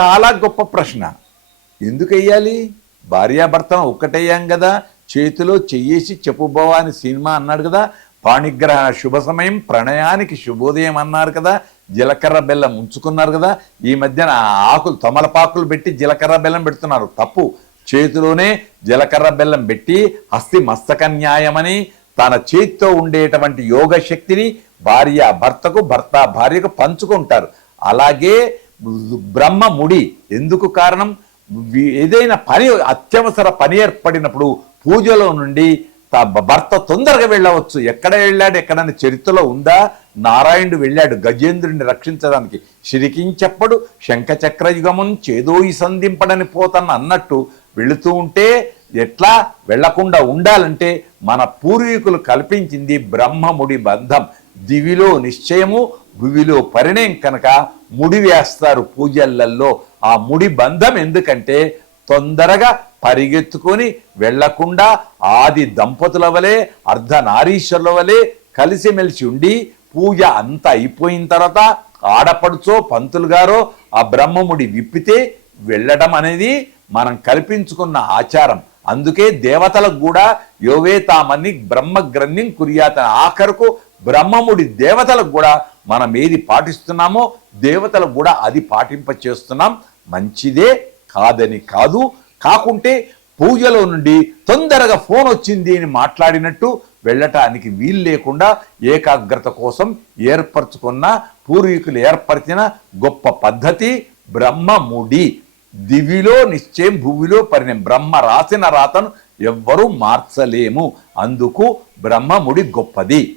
చాలా గొప్ప ప్రశ్న. ఎందుకు వెయ్యాలి? భార్యాభర్తను ఒక్కటయ్యాం కదా చేతిలో చెయ్యేసి చెప్పుబోవా అని సినిమా అన్నాడు కదా పాణిగ్రహ శుభ సమయం ప్రణయానికి శుభోదయం అన్నారు కదా జీలకర్ర బెల్లం ఉంచుకున్నారు కదా ఈ మధ్యన ఆకులు తమలపాకులు పెట్టి జీలకర్ర బెల్లం పెడుతున్నారు. తప్పు. చేతిలోనే జీలకర్ర బెల్లం పెట్టి హస్తి మస్తక న్యాయమని తన చేతితో ఉండేటువంటి యోగ శక్తిని భార్య భర్తకు భర్త భార్యకు పంచుకుంటారు. అలాగే బ్రహ్మ ముడి ఎందుకు కారణం? ఏదైనా పని అత్యవసర పని ఏర్పడినప్పుడు పూజలో నుండి త- భర్త తొందరగా వెళ్ళవచ్చు. ఎక్కడ వెళ్ళాడు? ఎక్కడైనా చరిత్రలో ఉందా? నారాయణుడు వెళ్ళాడు గజేంద్రుడిని రక్షించడానికి. శిరికించెప్పడు శంఖచక్ర యుగమున్ చేదోయి సంధింపడని పోతన్న అన్నట్టు వెళుతూ ఉంటే ఎట్లా? వెళ్ళకుండా ఉండాలంటే మన పూర్వీకులు కల్పించింది బ్రహ్మముడి బంధం. దివిలో నిశ్చయము భువిలో పరిణయం కనుక ముడి వేస్తారు పూజలల్లో. ఆ ముడి బంధం ఎందుకంటే తొందరగా పరిగెత్తుకొని వెళ్ళకుండా ఆది దంపతుల వలె అర్ధనారీశ్వరుల వలె కలిసిమెలిసి ఉండి పూజ అంతా అయిపోయిన తర్వాత ఆడపడుచో పంతులు గారో ఆ బ్రహ్మముడి విప్పితే వెళ్ళడం అనేది మనం కల్పించుకున్న ఆచారం. అందుకే దేవతలకు కూడా యోవే తామని బ్రహ్మ గ్రంథిం ఆఖరుకు బ్రహ్మముడి దేవతలకు కూడా మనం ఏది పాటిస్తున్నామో దేవతలకు కూడా అది పాటింప చేస్తున్నాం మంచిదే కాదని కాదు. కాకుంటే పూజలో నుండి తొందరగా ఫోన్ వచ్చింది అని మాట్లాడినట్టు వెళ్ళటానికి వీలు లేకుండా ఏకాగ్రత కోసం ఏర్పరచుకున్న పూర్వీకులు ఏర్పరిచిన గొప్ప పద్ధతి బ్రహ్మముడి. దివిలో నిశ్చయం భూమిలో పరిణయం. బ్రహ్మ రాసిన రాతను ఎవ్వరూ మార్చలేము. అందుకు బ్రహ్మముడి గొప్పది.